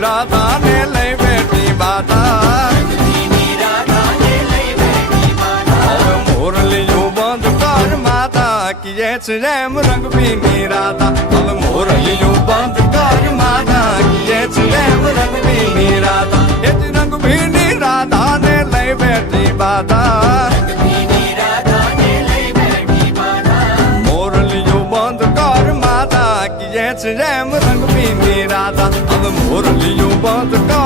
રાધા ને લઈ બેઠી માતા મોરલીયું બંધ કર માતા કીએ છે એમ રંગભીની રાધા હવે મોરલીયું બંધ કર માતા કીએ છે એમ રંગભીની રાધા એ જ રંગભીની રાધા ને લઈ બેઠી માતા મોરલીયું બંધ કર માતા કીએ છે એમ રંગભીની રાધા હવે મોરલીયું બંધ કર